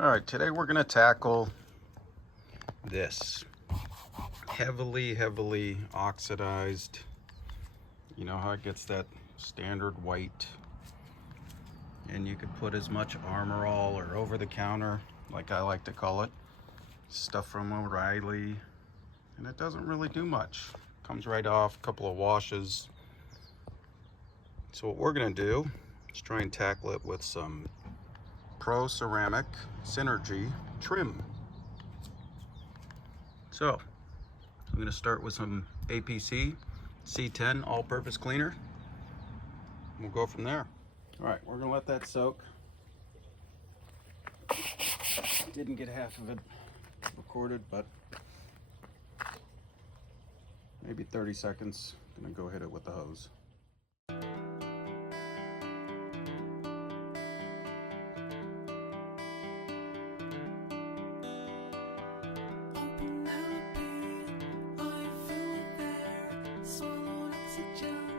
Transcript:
Alright, today we're going to tackle this heavily oxidized. You know how it gets that standard white, and you could put as much Armor All or over the counter, like I like to call it, stuff from O'Reilly, and it doesn't really do much. Comes right off, a couple of washes. So what we're going to do is try and tackle it with some Pro Ceramic Synergy trim. So I'm going to start with some APC C10 all-purpose cleaner. We'll go from there. All right, we're going to let that soak. Didn't get half of it recorded, but maybe 30 seconds. I'm going to go hit it with the hose. Open melody, I feel it there. Swallowed oxygen.